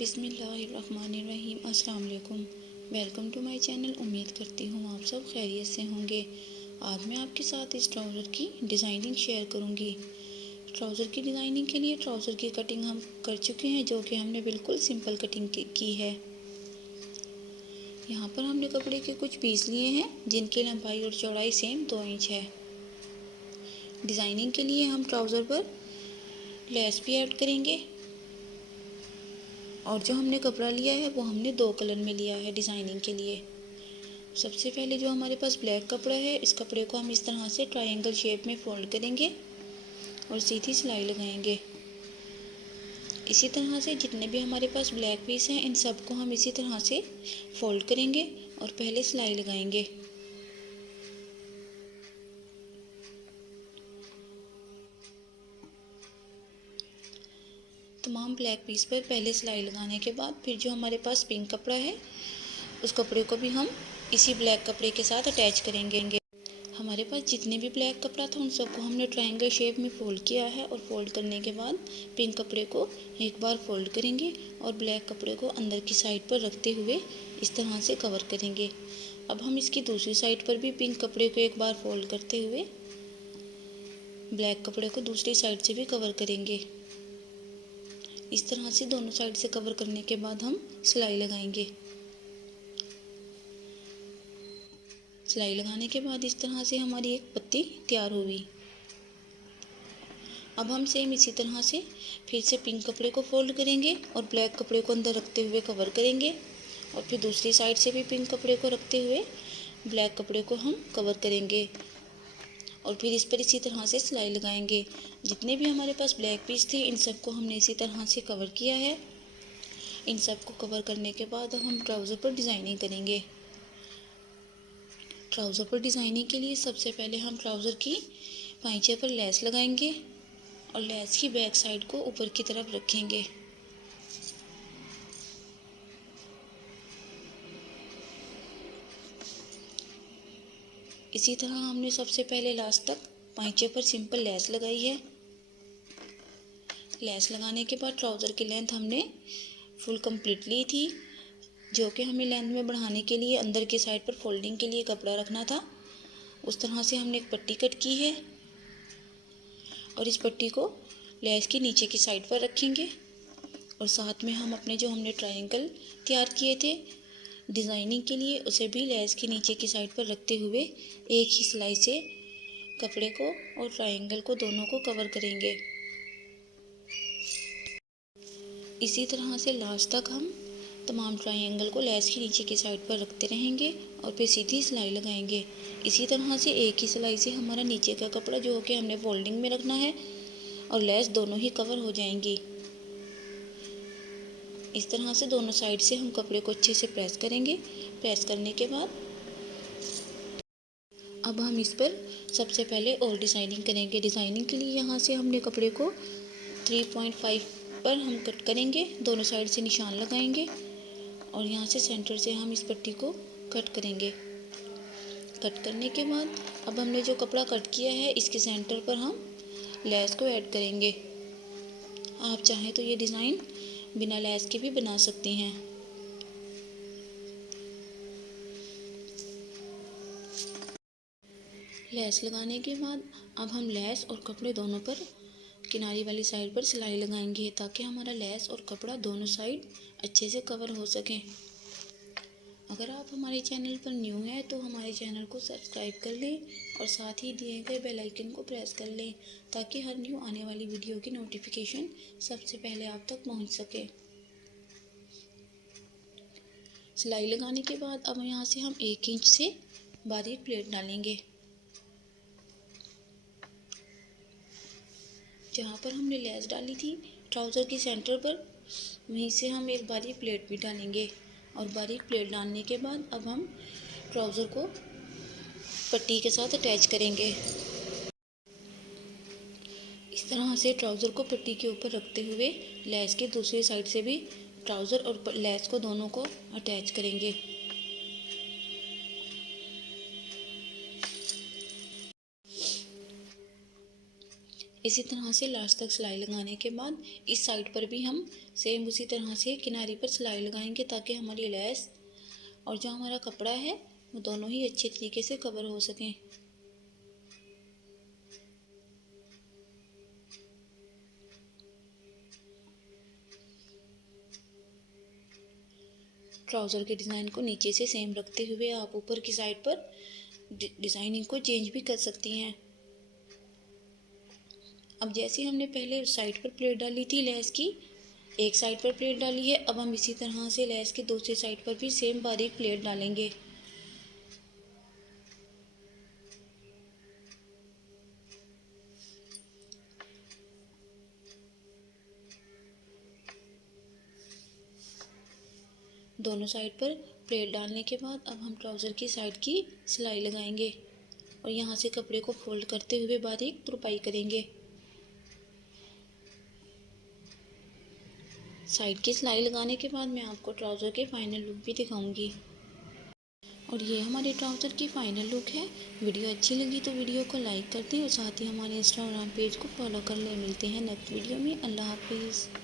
बिस्मिल्लाहिर्रहमानिर्रहीम। अस्सलाम वालेकुम। Welcome to my channel. उम्मीद करती हूँ आप सब खैरियत से होंगे। आज मैं आपके साथ इस ट्राउज़र की डिज़ाइनिंग शेयर करूँगी। ट्राउज़र की डिज़ाइनिंग के लिए ट्राउज़र की कटिंग हम कर चुके हैं, जो कि हमने बिल्कुल सिंपल कटिंग की है। यहाँ पर हमने कपड़े के कुछ पीस लिए हैं जिनकी लंबाई और चौड़ाई सेम 2 इंच है। डिज़ाइनिंग के लिए हम ट्राउज़र पर लेस भी ऐड करेंगे और जो हमने कपड़ा लिया है वो हमने 2 कलर में लिया है डिज़ाइनिंग के लिए। सबसे पहले जो हमारे पास ब्लैक कपड़ा है, इस कपड़े को हम इस तरह से ट्रायंगल शेप में फोल्ड करेंगे और सीधी सिलाई लगाएंगे। इसी तरह से जितने भी हमारे पास ब्लैक पीस हैं, इन सब को हम इसी तरह से फोल्ड करेंगे और पहले सिलाई लगाएंगे। तमाम ब्लैक पीस पर पहले सिलाई लगाने के बाद फिर जो हमारे पास पिंक कपड़ा है, उस कपड़े को भी हम इसी ब्लैक कपड़े के साथ अटैच करेंगे। हमारे पास जितने भी ब्लैक कपड़ा था उन सबको हमने ट्रायंगल शेप में फोल्ड किया है और फोल्ड करने के बाद पिंक कपड़े को एक बार फोल्ड करेंगे और ब्लैक कपड़े को अंदर की साइड पर रखते हुए इस तरह से कवर करेंगे। अब हम इसकी दूसरी साइड पर भी पिंक कपड़े को एक बार फोल्ड करते हुए ब्लैक कपड़े को दूसरी साइड से भी कवर करेंगे। इस तरह से दोनों साइड से कवर करने के बाद हम सिलाई लगाएंगे। सिलाई लगाने के बाद इस तरह से हमारी एक पत्ती तैयार हुई। अब हम सेम इसी तरह से फिर से पिंक कपड़े को फोल्ड करेंगे और ब्लैक कपड़े को अंदर रखते हुए कवर करेंगे और फिर दूसरी साइड से भी पिंक कपड़े को रखते हुए ब्लैक कपड़े को हम कवर करेंगे और फिर इस पर इसी तरह से सिलाई लगाएंगे। जितने भी हमारे पास ब्लैक पीस थे, इन सबको हमने इसी तरह से कवर किया है। इन सबको कवर करने के बाद अब हम ट्राउज़र पर डिज़ाइनिंग करेंगे। ट्राउज़र पर डिज़ाइनिंग के लिए सबसे पहले हम ट्राउज़र की पाइंचे पर लेस लगाएंगे और लेस की बैक साइड को ऊपर की तरफ रखेंगे। इसी तरह हमने सबसे पहले लास्ट तक पाइंचे पर सिंपल लेस लगाई है। लेस लगाने के बाद ट्राउज़र की लेंथ हमने फुल कंप्लीट ली थी, जो कि हमें लेंथ में बढ़ाने के लिए अंदर की साइड पर फोल्डिंग के लिए कपड़ा रखना था। उस तरह से हमने एक पट्टी कट की है और इस पट्टी को लेस की नीचे की साइड पर रखेंगे और साथ में हम अपने जो हमने ट्रायंगल तैयार किए थे डिज़ाइनिंग के लिए, उसे भी लेस की नीचे की साइड पर रखते हुए एक ही सिलाई से कपड़े को और ट्रायंगल को दोनों को कवर करेंगे। इसी तरह से लास्ट तक हम तमाम ट्रायंगल को लेस की नीचे की साइड पर रखते रहेंगे और फिर सीधी सिलाई लगाएंगे। इसी तरह से एक ही सिलाई से हमारा नीचे का कपड़ा जो कि हमने फोल्डिंग में रखना है और लेस दोनों ही कवर हो जाएंगी। इस तरह से दोनों साइड से हम कपड़े को अच्छे से प्रेस करेंगे। प्रेस करने के बाद अब हम इस पर सबसे पहले और डिज़ाइनिंग करेंगे। डिज़ाइनिंग के लिए यहाँ से हमने कपड़े को 3.5 पर हम कट करेंगे, दोनों साइड से निशान लगाएंगे और यहाँ से सेंटर से हम इस पट्टी को कट करेंगे। कट करने के बाद अब हमने जो कपड़ा कट किया है, इसके सेंटर पर हम लेस को ऐड करेंगे। आप चाहें तो ये डिज़ाइन बिना लेस के भी बना सकती हैं। लेस लगाने के बाद अब हम लेस और कपड़े दोनों पर किनारी वाली साइड पर सिलाई लगाएंगे, ताकि हमारा लेस और कपड़ा दोनों साइड अच्छे से कवर हो सके। अगर आप हमारे चैनल पर न्यू हैं तो हमारे चैनल को सब्सक्राइब कर लें और साथ ही दिए गए बेल आइकन को प्रेस कर लें, ताकि हर न्यू आने वाली वीडियो की नोटिफिकेशन सबसे पहले आप तक पहुंच सके। सिलाई लगाने के बाद अब यहाँ से हम 1 इंच से बारीक प्लेट डालेंगे। जहाँ पर हमने लेस डाली थी ट्राउज़र के सेंटर पर, वहीं से हम एक बारीक प्लेट भी डालेंगे और बारीक प्लेट डालने के बाद अब हम ट्राउज़र को पट्टी के साथ अटैच करेंगे। इस तरह से ट्राउज़र को पट्टी के ऊपर रखते हुए लेस की दूसरी साइड से भी ट्राउज़र और लेस को दोनों को अटैच करेंगे। इसी तरह से लास्ट तक सिलाई लगाने के बाद इस साइड पर भी हम सेम उसी तरह से किनारे पर सिलाई लगाएंगे, ताकि हमारी लेस और जो हमारा कपड़ा है वो दोनों ही अच्छे तरीके से कवर हो सकें। ट्राउज़र के डिज़ाइन को नीचे से सेम रखते हुए आप ऊपर की साइड पर डिज़ाइनिंग को चेंज भी कर सकती हैं। अब जैसे हमने पहले उस साइड पर प्लेट डाली थी लेस की, एक साइड पर प्लेट डाली है, अब हम इसी तरह से लेस की दूसरी साइड पर भी सेम बारीक प्लेट डालेंगे। दोनों साइड पर प्लेट डालने के बाद अब हम ट्राउज़र की साइड की सिलाई लगाएंगे और यहाँ से कपड़े को फोल्ड करते हुए बारीक तुरपाई करेंगे। साइड की सिलाई लगाने के बाद मैं आपको ट्राउज़र के फाइनल लुक भी दिखाऊंगी। और ये हमारे ट्राउज़र की फाइनल लुक है। वीडियो अच्छी लगी तो वीडियो को लाइक कर दें और साथ ही हमारे इंस्टाग्राम पेज को फॉलो कर लें। मिलते हैं नेक्स्ट वीडियो में। अल्लाह हाफिज़।